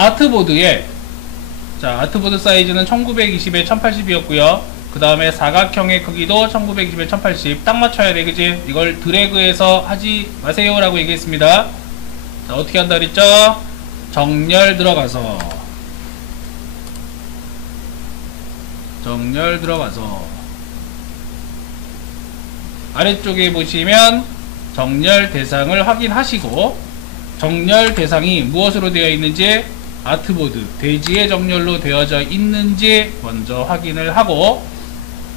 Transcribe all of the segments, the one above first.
아트보드에, 자, 아트보드 사이즈는 1920에 1080이었고요. 그 다음에 사각형의 크기도 1920에 1080. 딱 맞춰야 돼, 그지? 이걸 드래그해서 하지 마세요 라고 얘기했습니다. 자, 어떻게 한다 그랬죠? 정렬 들어가서, 정렬 들어가서 아래쪽에 보시면 정렬 대상을 확인하시고, 정렬 대상이 무엇으로 되어 있는지, 아트보드 대지의 정렬로 되어져 있는지 먼저 확인을 하고,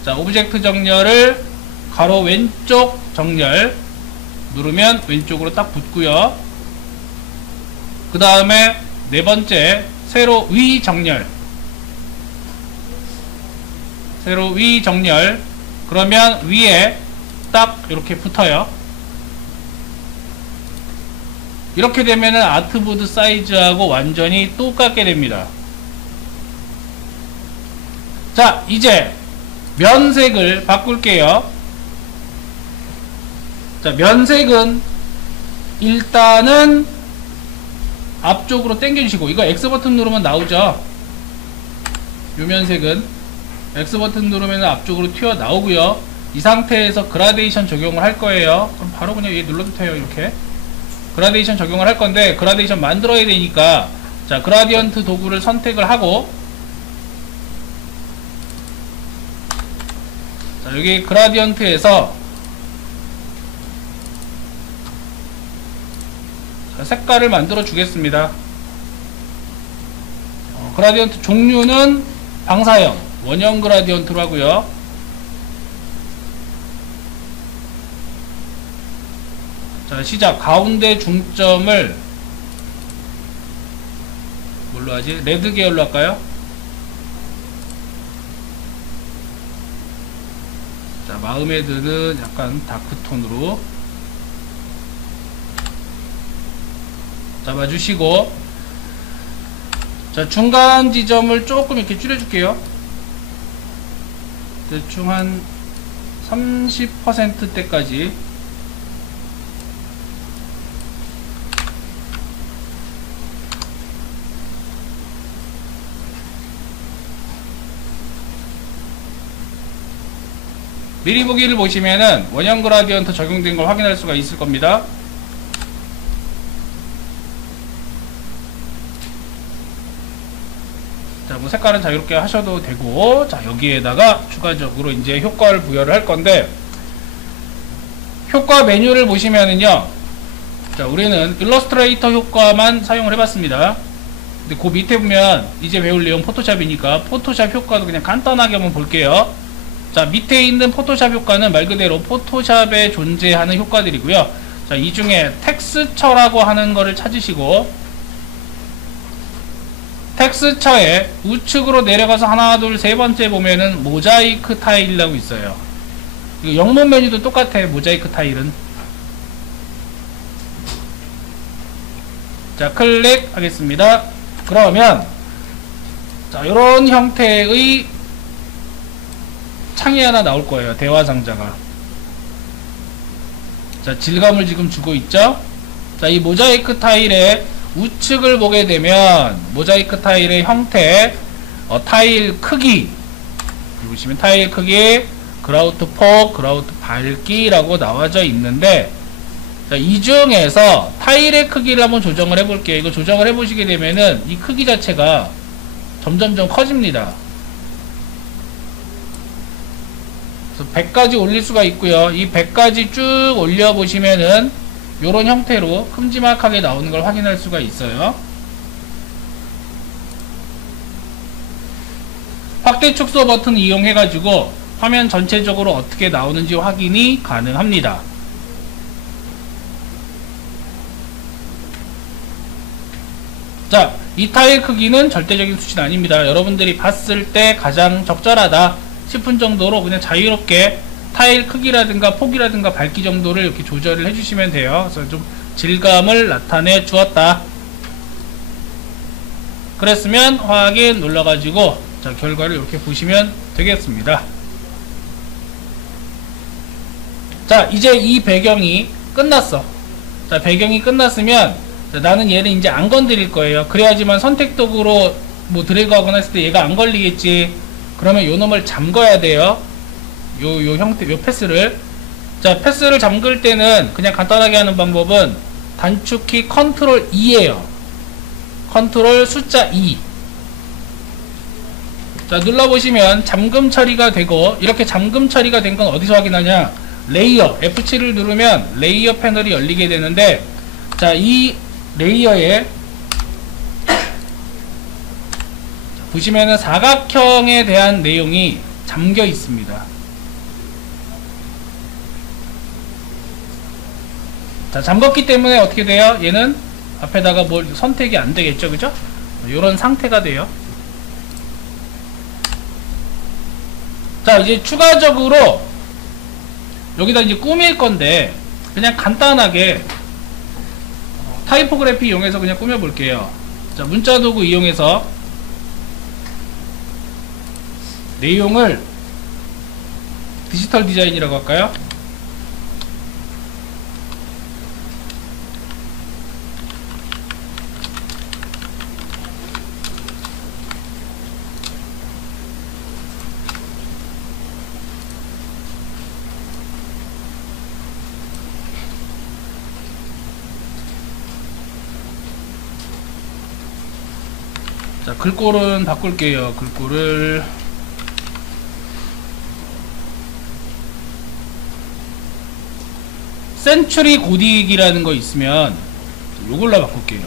자, 오브젝트 정렬을 가로 왼쪽 정렬 누르면 왼쪽으로 딱 붙고요. 그 다음에 네 번째, 세로 위 정렬, 세로 위 정렬, 그러면 위에 딱 이렇게 붙어요. 이렇게 되면은 아트보드 사이즈하고 완전히 똑같게 됩니다. 자, 이제 면색을 바꿀게요. 자, 면색은 일단은 앞쪽으로 당겨주시고, 이거 X버튼 누르면 나오죠. 요 면색은 X버튼 누르면 앞쪽으로 튀어나오고요. 이 상태에서 그라데이션 적용을 할 거예요. 그럼 바로 그냥 얘 눌러도 돼요. 이렇게 그라데이션 적용을 할 건데, 그라데이션 만들어야 되니까, 자, 그라디언트 도구를 선택을 하고, 자, 여기 그라디언트에서 자, 색깔을 만들어 주겠습니다. 그라디언트 종류는 방사형, 원형 그라디언트로 하고요. 자, 시작. 가운데 중점을 뭘로 하지? 레드 계열로 할까요? 자, 마음에 드는 약간 다크톤으로 잡아주시고, 자, 중간 지점을 조금 이렇게 줄여줄게요. 대충 한 30%대까지. 미리 보기를 보시면은 원형 그라디언트 적용된 걸 확인할 수가 있을 겁니다. 자, 뭐 색깔은 자유롭게 하셔도 되고, 자, 여기에다가 추가적으로 이제 효과를 부여를 할 건데, 효과 메뉴를 보시면은요, 자, 우리는 일러스트레이터 효과만 사용을 해봤습니다. 근데 그 밑에 보면 이제 배울 내용 포토샵이니까 포토샵 효과도 그냥 간단하게 한번 볼게요. 자, 밑에 있는 포토샵 효과는 말 그대로 포토샵에 존재하는 효과들이고요. 자, 이 중에 텍스처라고 하는 거를 찾으시고, 텍스처에 우측으로 내려가서 하나, 둘, 세 번째 보면은 모자이크 타일이라고 있어요. 이거 영문 메뉴도 똑같아, 모자이크 타일은. 자, 클릭하겠습니다. 그러면, 자, 요런 형태의 창이 하나 나올 거예요. 대화 상자가. 자, 질감을 지금 주고 있죠. 자, 이 모자이크 타일의 우측을 보게 되면 모자이크 타일의 형태, 타일 크기 보시면 타일 크기, 그라우트 폭, 그라우트 밝기라고 나와져 있는데, 자, 이 중에서 타일의 크기를 한번 조정을 해볼게요. 이거 조정을 해보시게 되면은 이 크기 자체가 점점점 커집니다. 그래서 100까지 올릴 수가 있고요. 이 100까지 쭉 올려보시면은 요런 형태로 큼지막하게 나오는 걸 확인할 수가 있어요. 확대 축소 버튼 이용해가지고 화면 전체적으로 어떻게 나오는지 확인이 가능합니다. 자, 이 타일 크기는 절대적인 수치는 아닙니다. 여러분들이 봤을 때 가장 적절하다 싶은 정도로 그냥 자유롭게 타일 크기라든가 폭이라든가 밝기 정도를 이렇게 조절을 해주시면 돼요. 그래서 좀 질감을 나타내 주었다. 그랬으면 확인 눌러가지고, 자, 결과를 이렇게 보시면 되겠습니다. 자, 이제 이 배경이 끝났어. 자, 배경이 끝났으면 자, 나는 얘를 이제 안 건드릴 거예요. 그래야지만 선택 도구로 뭐 드래그 하거나 했을 때 얘가 안 걸리겠지. 그러면 요 놈을 잠궈야 돼요. 요 형태, 요 패스를. 자, 패스를 잠글 때는 그냥 간단하게 하는 방법은 단축키 컨트롤 2에요. 컨트롤 숫자 2. 자, 눌러보시면 잠금 처리가 되고, 이렇게 잠금 처리가 된 건 어디서 확인하냐? 레이어 F7을 누르면 레이어 패널이 열리게 되는데, 자, 이 레이어에 보시면은 사각형에 대한 내용이 잠겨 있습니다. 자, 잠겼기 때문에 어떻게 돼요? 얘는 앞에다가 뭘 선택이 안 되겠죠, 그죠? 이런 상태가 돼요. 자, 이제 추가적으로 여기다 이제 꾸밀 건데, 그냥 간단하게 타이포그래피 이용해서 그냥 꾸며 볼게요. 자, 문자 도구 이용해서 내용을 디지털 디자인이라고 할까요? 자, 글꼴은 바꿀게요. 글꼴을 센츄리 고딕이라는 거 있으면 요걸로 바꿀게요.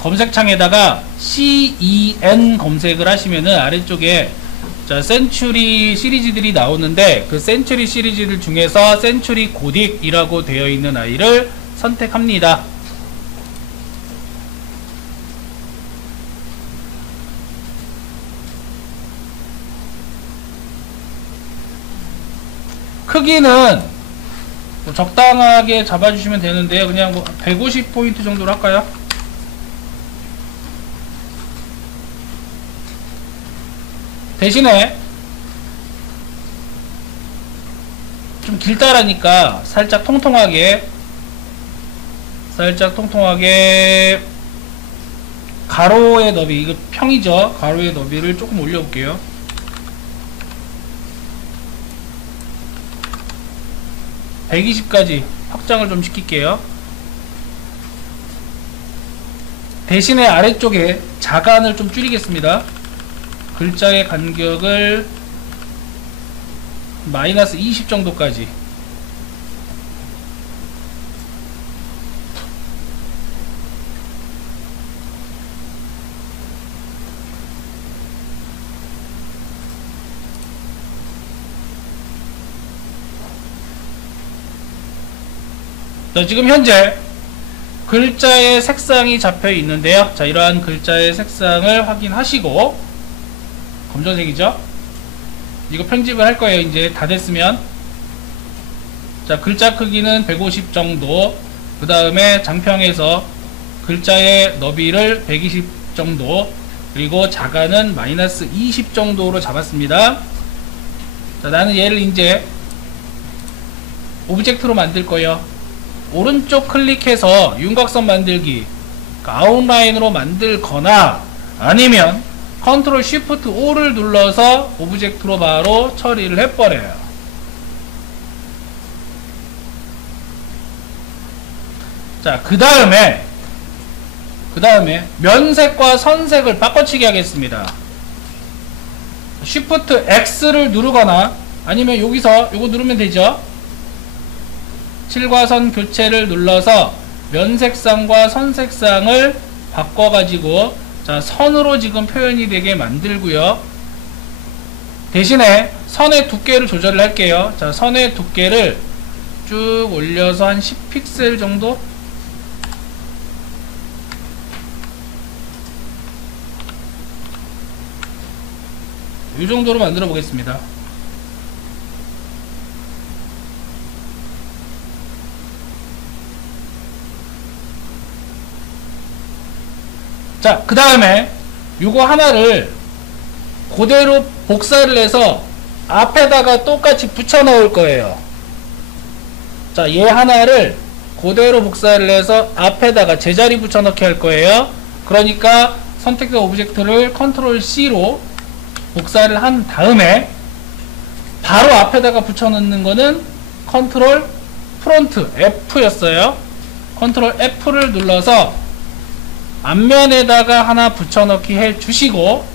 검색창에다가 CEN 검색을 하시면은 아래쪽에 자, 센츄리 시리즈들이 나오는데, 그 센츄리 시리즈들 중에서 센츄리 고딕이라고 되어 있는 아이를 선택합니다. 크기는 뭐 적당하게 잡아주시면 되는데요. 그냥 뭐 150포인트 정도로 할까요? 대신에 좀 길다라니까 살짝 통통하게 가로의 너비, 이거 평이죠? 가로의 너비를 조금 올려볼게요. (120까지) 확장을 좀 시킬게요. 대신에 아래쪽에 자간을 좀 줄이겠습니다. 글자의 간격을 -20 정도까지. 자, 지금 현재 글자의 색상이 잡혀 있는데요. 자, 이러한 글자의 색상을 확인하시고, 검정색이죠? 이거 편집을 할 거예요. 이제 다 됐으면. 자, 글자 크기는 150 정도, 그 다음에 장평에서 글자의 너비를 120 정도, 그리고 자간은 -20 정도로 잡았습니다. 자, 나는 얘를 이제 오브젝트로 만들 거예요. 오른쪽 클릭해서 윤곽선 만들기, 아웃라인으로 만들거나 아니면 컨트롤 쉬프트 O를 눌러서 오브젝트로 바로 처리를 해버려요. 자, 그 다음에 면색과 선색을 바꿔치기 하겠습니다. 쉬프트 X를 누르거나 아니면 여기서 요거 누르면 되죠. 칠과선 교체를 눌러서 면색상과 선색상을 바꿔가지고, 자, 선으로 지금 표현이 되게 만들고요. 대신에 선의 두께를 조절을 할게요. 자, 선의 두께를 쭉 올려서 한 10픽셀 정도? 이 정도로 만들어 보겠습니다. 자, 그 다음에 요거 하나를 그대로 복사를 해서 앞에다가 똑같이 붙여 넣을 거예요. 자, 얘 하나를 그대로 복사를 해서 앞에다가 제자리 붙여넣기 할 거예요. 그러니까 선택된 오브젝트를 컨트롤 C로 복사를 한 다음에 바로 앞에다가 붙여넣는 거는 컨트롤 프론트 F였어요. 컨트롤 F를 눌러서 앞면에다가 하나 붙여넣기 해 주시고,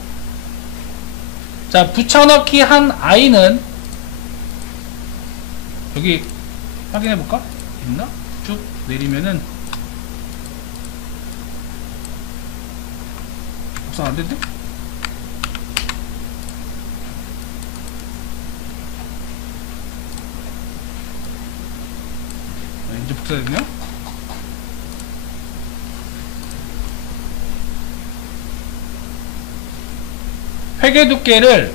자, 붙여넣기 한 아이는 여기 확인해 볼까? 있나? 쭉 내리면은 복사 안 된대? 이제 복사됐네요. 회계 두께를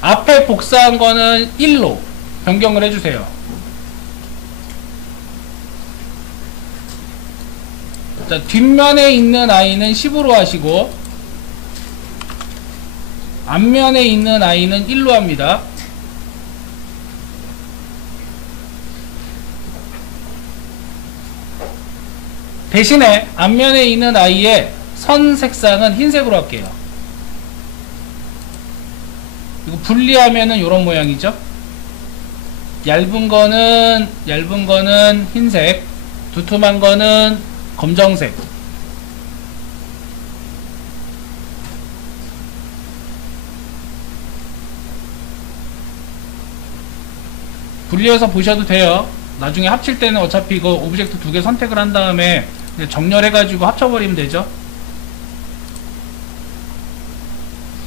앞에 복사한 거는 1로 변경을 해주세요. 자, 뒷면에 있는 아이는 10으로 하시고 앞면에 있는 아이는 1로 합니다. 대신에 앞면에 있는 아이의 선 색상은 흰색으로 할게요. 이거 분리하면은 이런 모양이죠. 얇은 거는 흰색, 두툼한 거는 검정색. 분리해서 보셔도 돼요. 나중에 합칠 때는 어차피 이거 오브젝트 두 개 선택을 한 다음에 정렬해가지고 합쳐버리면 되죠.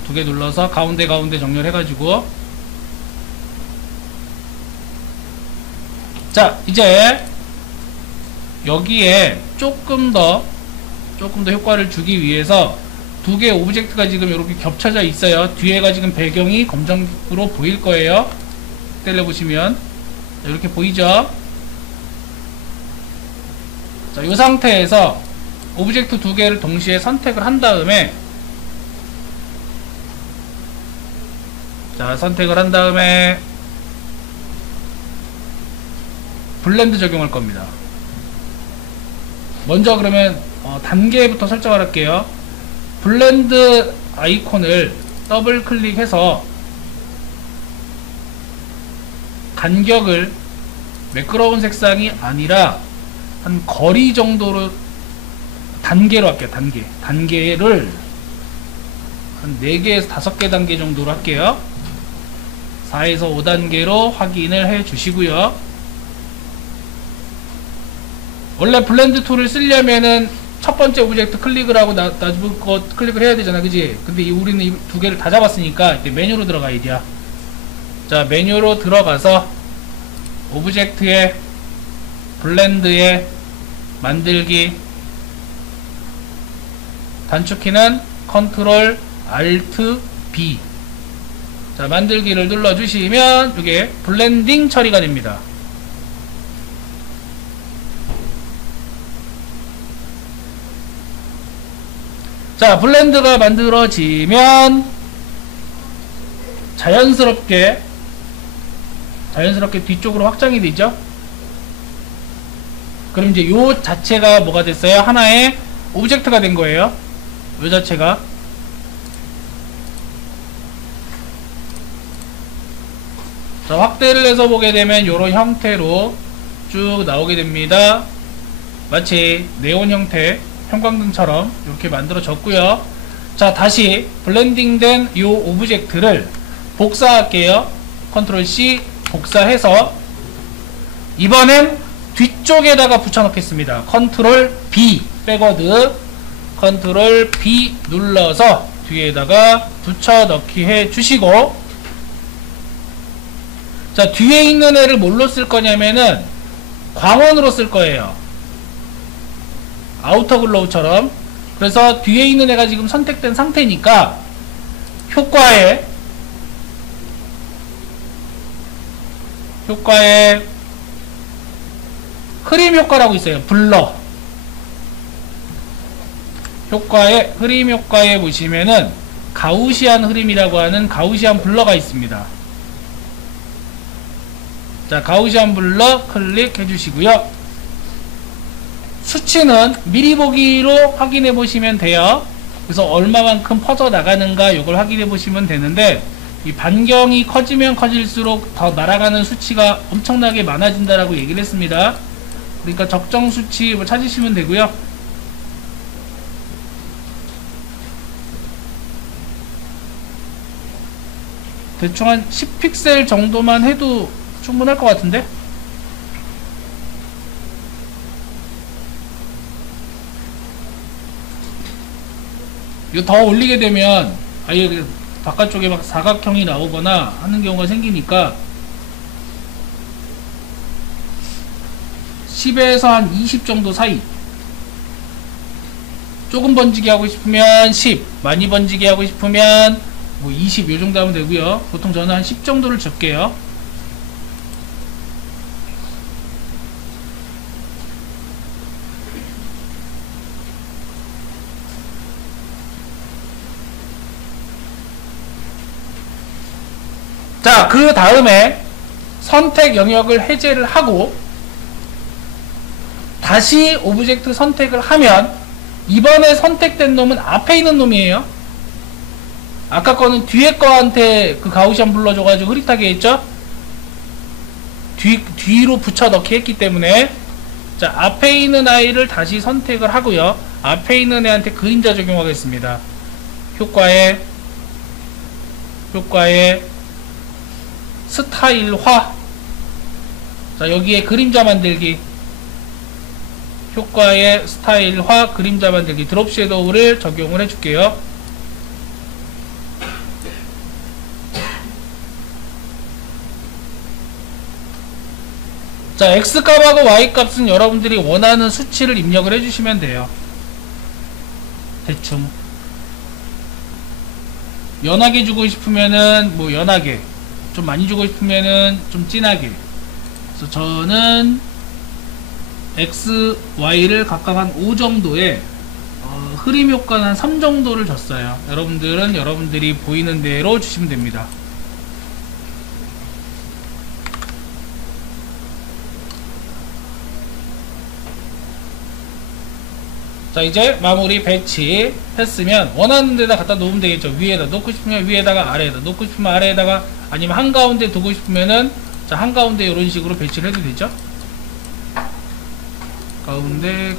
두 개 눌러서 가운데 정렬해가지고. 자, 이제 여기에 조금 더 효과를 주기 위해서 두 개의 오브젝트가 지금 이렇게 겹쳐져 있어요. 뒤에가 지금 배경이 검정으로 보일 거예요. 때려보시면 이렇게 보이죠? 자, 이 상태에서 오브젝트 두 개를 동시에 선택을 한 다음에, 자, 선택을 한 다음에 블렌드 적용할 겁니다. 먼저 그러면 단계부터 설정을 할게요. 블렌드 아이콘을 더블 클릭해서 간격을 매끄러운 색상이 아니라 한 거리 정도로 단계로 할게요. 단계를 한 4개에서 5개 단계 정도로 할게요. 4에서 5단계로 확인을 해 주시고요. 원래 블렌드 툴을 쓰려면은 첫 번째 오브젝트 클릭을 하고 나중 거 클릭을 해야 되잖아, 그지? 근데 우리는 이 두 개를 다 잡았으니까 이제 메뉴로 들어가야 돼요. 자, 메뉴로 들어가서 오브젝트에 블렌드에 만들기, 단축키는 컨트롤 알트 B. 자, 만들기를 눌러주시면 이게 블렌딩 처리가 됩니다. 자, 블렌드가 만들어지면 자연스럽게 뒤쪽으로 확장이 되죠. 그럼 이제 요 자체가 뭐가 됐어요? 하나의 오브젝트가 된 거예요. 요 자체가. 자, 확대를 해서 보게 되면 요런 형태로 쭉 나오게 됩니다. 마치 네온 형태 형광등처럼 이렇게 만들어졌고요. 자, 다시 블렌딩된 이 오브젝트를 복사할게요. 컨트롤 C 복사해서 이번엔 뒤쪽에다가 붙여넣겠습니다. 컨트롤 B 백워드, 컨트롤 B 눌러서 뒤에다가 붙여넣기 해 주시고, 자, 뒤에 있는 애를 뭘로 쓸 거냐면은 광원으로 쓸 거예요. 아우터 글로우처럼. 그래서 뒤에 있는 애가 지금 선택된 상태니까 효과에 흐림 효과라고 있어요. 블러 효과에, 흐림 효과에 보시면은 가우시안 흐림이라고 하는 가우시안 블러가 있습니다. 자, 가우시안 블러 클릭해 주시고요. 수치는 미리 보기로 확인해 보시면 돼요. 그래서 얼마만큼 퍼져 나가는가 이걸 확인해 보시면 되는데, 이 반경이 커지면 커질수록 더 날아가는 수치가 엄청나게 많아진다라고 얘기를 했습니다. 그러니까 적정 수치 뭐 찾으시면 되고요. 대충 한 10픽셀 정도만 해도 충분할 것 같은데? 이거 더 올리게 되면 아예 바깥쪽에 막 사각형이 나오거나 하는 경우가 생기니까 10에서 한 20 정도 사이. 조금 번지게 하고 싶으면 10, 많이 번지게 하고 싶으면 뭐 20 요 정도 하면 되고요. 보통 저는 한 10 정도를 줄게요. 자, 그 다음에 선택 영역을 해제를 하고 다시 오브젝트 선택을 하면 이번에 선택된 놈은 앞에 있는 놈이에요. 아까 거는 뒤에 거한테 그 가우시안 불러줘가지고 흐릿하게 했죠? 뒤로 붙여 넣기 했기 때문에. 자, 앞에 있는 아이를 다시 선택을 하고요. 앞에 있는 애한테 그림자 적용하겠습니다. 효과에 스타일화. 자, 여기에 그림자 만들기. 효과에 스타일화, 그림자 만들기. 드롭 섀도우를 적용을 해줄게요. 자, X값하고 Y값은 여러분들이 원하는 수치를 입력을 해주시면 돼요. 대충. 연하게 주고 싶으면은 뭐 연하게, 좀 많이 주고 싶으면은 좀 진하게. 그래서 저는 X, Y를 각각 한 5 정도의 흐림 효과는 한 3 정도를 줬어요. 여러분들은 여러분들이 보이는 대로 주시면 됩니다. 자, 이제 마무리 배치 했으면 원하는 데다 갖다 놓으면 되겠죠. 위에다 놓고 싶으면 위에다가, 아래에다 놓고 싶으면 아래에다가, 아니면 한가운데 두고 싶으면은 자, 한가운데 이런 식으로 배치를 해도 되죠. 가운데